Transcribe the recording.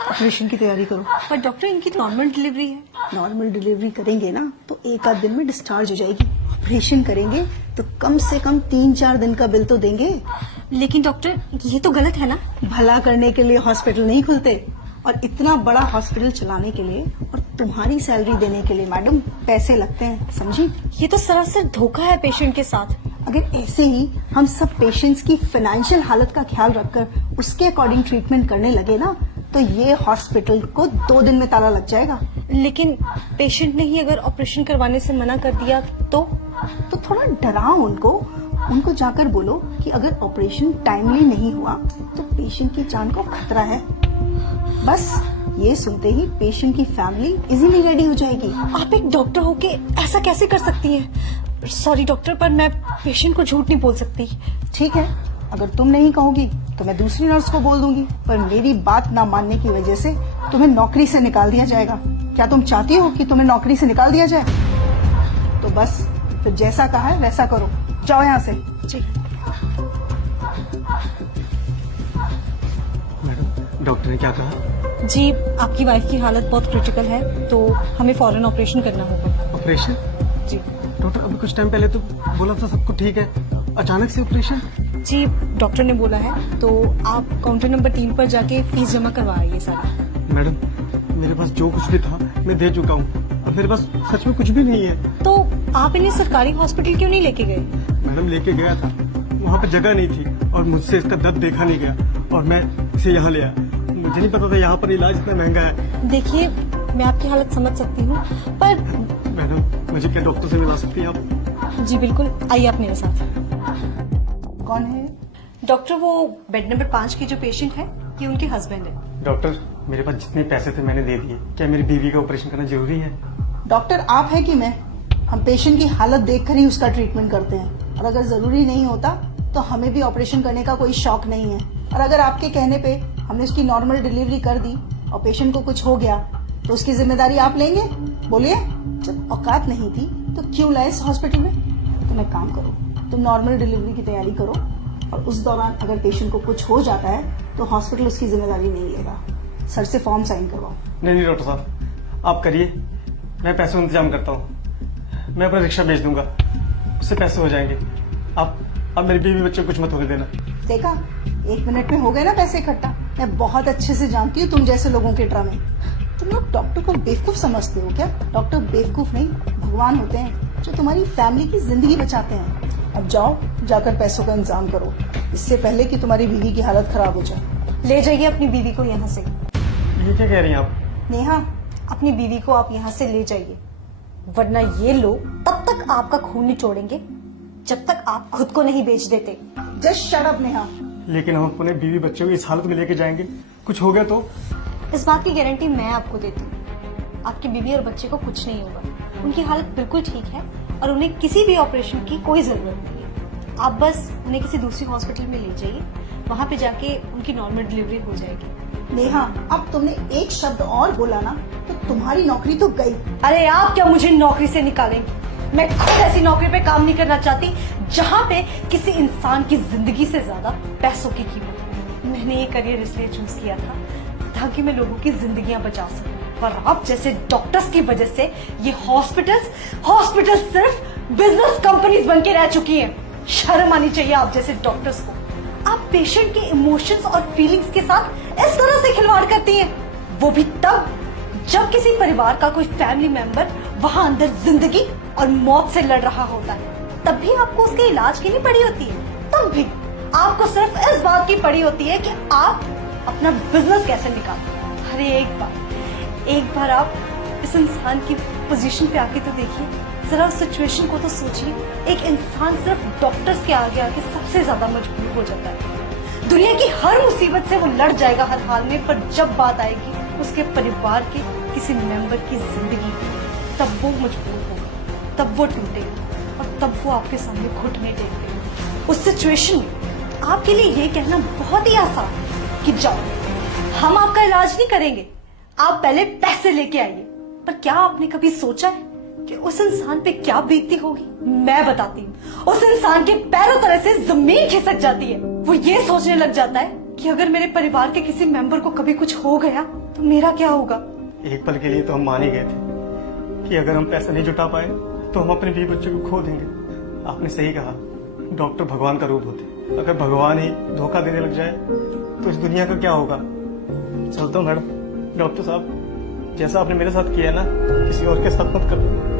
Operation की तैयारी करो। पर डॉक्टर इनकी नॉर्मल डिलीवरी है। नॉर्मल डिलीवरी करेंगे ना तो एक आध दिन में डिस्चार्ज हो जाएगी। ऑपरेशन करेंगे तो कम से कम 3-4 दिन का बिल तो देंगे। लेकिन डॉक्टर ये तो गलत है ना। भला करने के लिए हॉस्पिटल नहीं खुलते, और इतना बड़ा हॉस्पिटल चलाने के लिए और तुम्हारी सैलरी देने के लिए मैडम पैसे लगते हैं, समझी? ये तो सरासर धोखा है पेशेंट के साथ। अगर ऐसे ही हम सब पेशेंट्स की फाइनेंशियल हालत का ख्याल रखकर उसके अकॉर्डिंग ट्रीटमेंट करने लगे ना तो ये हॉस्पिटल को 2 दिन में ताला लग जाएगा। लेकिन पेशेंट ने ही अगर ऑपरेशन करवाने से मना कर दिया तो थोड़ा डराओ उनको जाकर बोलो कि अगर ऑपरेशन टाइमली नहीं हुआ तो पेशेंट की जान को खतरा है। बस ये सुनते ही पेशेंट की फैमिली इजीली रेडी हो जाएगी। आप एक डॉक्टर होके ऐसा कैसे कर सकती हैं? सॉरी डॉक्टर, पर मैं पेशेंट को झूठ नहीं बोल सकती। ठीक है, अगर तुम नहीं कहोगी तो मैं दूसरी नर्स को बोल दूंगी, पर मेरी बात ना मानने की वजह से तुम्हें नौकरी से निकाल दिया जाएगा। क्या तुम चाहती हो कि तुम्हें नौकरी से निकाल दिया जाए? तो बस फिर जैसा कहा है वैसा करो, जाओ यहाँ से। जी मैडम, डॉक्टर ने क्या कहा? जी, आपकी वाइफ की हालत बहुत क्रिटिकल है तो हमें फौरन ऑपरेशन करना होगा। ऑपरेशन? जी डॉक्टर, अभी कुछ टाइम पहले तो बोला था सब कुछ ठीक है, अचानक से ऑपरेशन? जी, डॉक्टर ने बोला है तो आप काउंटर नंबर 3 पर जाके फीस जमा करवा आइए सारी। मैडम, मेरे पास जो कुछ भी था मैं दे चुका हूँ, अब मेरे पास सच में कुछ भी नहीं है। तो आप इन्हें सरकारी हॉस्पिटल क्यों नहीं लेके गए? मैडम, लेके गया था, वहाँ पे जगह नहीं थी और मुझसे इसका दर्द देखा नहीं गया और मैं इसे यहाँ ले आया। मुझे नहीं पता था यहाँ पर इलाज इतना महंगा है। देखिए, मैं आपकी हालत समझ सकती हूँ, पर मैडम, मुझे क्या डॉक्टर से मिला सकती हैं आप? जी बिल्कुल, आइए आप मेरे साथ। कौन है? डॉक्टर, वो बेड नंबर 5 की जो पेशेंट है ये उनके हस्बैंड है। डॉक्टर, मेरे पास जितने पैसे थे मैंने दे दिए, क्या मेरी बीवी का ऑपरेशन करना जरूरी है? डॉक्टर आप है कि मैं? हम पेशेंट की हालत देखकर ही उसका ट्रीटमेंट करते हैं, और अगर जरूरी नहीं होता तो हमें भी ऑपरेशन करने का कोई शौक नहीं है। और अगर आपके कहने पे हमने उसकी नॉर्मल डिलीवरी कर दी और पेशेंट को कुछ हो गया तो उसकी जिम्मेदारी आप लेंगे? बोलिए, जब औकात नहीं थी तो क्यों लाए इस हॉस्पिटल में? तुम एक काम करो, तुम नॉर्मल डिलीवरी की तैयारी करो, और उस दौरान अगर पेशेंट को कुछ हो जाता है तो हॉस्पिटल उसकी जिम्मेदारी नहीं लेगा। सर से फॉर्म साइन करवाओ। नहीं डॉक्टर साहब, आप करिए, मैं पैसों का इंतजाम करता हूँ। मैं अपना रिक्शा भेज दूंगा, उससे पैसे हो जाएंगे। आप मेरी बीवी बच्चे को कुछ मत होने देना। देखा, 1 मिनट में हो गए ना पैसे इकट्ठा। मैं बहुत अच्छे से जानती हूँ तुम जैसे लोगों के ड्रामे। तुम लोग डॉक्टर को बेवकूफ समझते हो क्या? डॉक्टर बेवकूफ नहीं, भगवान होते हैं जो तुम्हारी फैमिली की जिंदगी बचाते हैं। अब जाओ, जाकर पैसों का इंतजाम करो, इससे पहले कि तुम्हारी बीवी की हालत खराब हो जाए। ले जाइए अपनी बीवी को यहाँ से। ये क्या कह रही हैं आप? नेहा, अपनी बीवी को आप यहाँ से ले जाइए, वरना ये लोग तब तक आपका खून निचोड़ेंगे जब तक आप खुद को नहीं बेच देते। Just shut up Neha. लेकिन हम अपने बीवी बच्चों को इस हालत में लेके जाएंगे, कुछ हो गया तो? इस बात की गारंटी मैं आपको देती हूँ। आपकी बीवी और बच्चे को कुछ नहीं होगा, उनकी हालत बिल्कुल ठीक है और उन्हें किसी भी ऑपरेशन की कोई जरूरत नहीं है। आप बस उन्हें किसी दूसरी हॉस्पिटल में ले जाइए, वहाँ पे जाके उनकी नॉर्मल डिलीवरी हो जाएगी। नेहा, अब तुमने एक शब्द और बोला ना तो तुम्हारी नौकरी तो गई। अरे आप क्या मुझे नौकरी से निकालेंगे? मैं खुद ऐसी नौकरी पे काम नहीं करना चाहती जहाँ पे किसी इंसान की जिंदगी से ज्यादा पैसों की कीमत है। मैंने ये करियर इसलिए चूज किया था ताकि मैं लोगों की जिंदगियां बचा सकूं, पर आप जैसे डॉक्टर्स की वजह से ये हॉस्पिटल्स सिर्फ बिजनेस कंपनीज बन के रह चुकी हैं। शर्म आनी चाहिए आप जैसे डॉक्टर्स को। आप पेशेंट के इमोशंस और फीलिंग्स के साथ इस तरह से खिलवाड़ करती हैं, वो भी तब जब किसी परिवार का कोई फैमिली मेंबर वहां अंदर जिंदगी और मौत से लड़ रहा होता है। तब भी आपको उसके इलाज की नहीं पड़ी होती है, तब भी आपको सिर्फ इस बात की पड़ी होती है कि आप अपना बिजनेस कैसे निकालें। अरे एक बार आप इस इंसान की पोजीशन पे आके तो देखिए, जरा उस सिचुएशन को तो सोचिए। एक इंसान सिर्फ डॉक्टर्स के आगे आके सबसे ज्यादा मजबूर हो जाता है। दुनिया की हर मुसीबत से वो लड़ जाएगा हर हाल में, पर जब बात आएगी उसके परिवार के किसी मेंबर की जिंदगी की, तब वो मजबूर होगा, तब वो टूटेगा और तब वो आपके सामने घुटने टेकेगा। उस सिचुएशन में आपके लिए ये कहना बहुत ही आसान है कि जाओ, हम आपका इलाज नहीं करेंगे, आप पहले पैसे लेके आइए। पर क्या आपने कभी सोचा है कि उस इंसान पे क्या बीतती होगी? मैं बताती हूँ, उस इंसान के पैरों तले से जमीन खिसक जाती है। वो ये सोचने लग जाता है कि अगर मेरे परिवार के किसी मेंबर को कभी कुछ हो गया तो मेरा क्या होगा। एक पल के लिए तो हम मान ही गए थे कि अगर हम पैसा नहीं जुटा पाए तो हम अपने बीवी बच्चे को खो देंगे। आपने सही कहा, डॉक्टर भगवान का रूप होते। अगर भगवान ही धोखा देने लग जाए तो इस दुनिया का क्या होगा। चलता हूँ मैडम। डॉक्टर साहब, जैसा आपने मेरे साथ किया है ना, किसी और के साथ मत करो।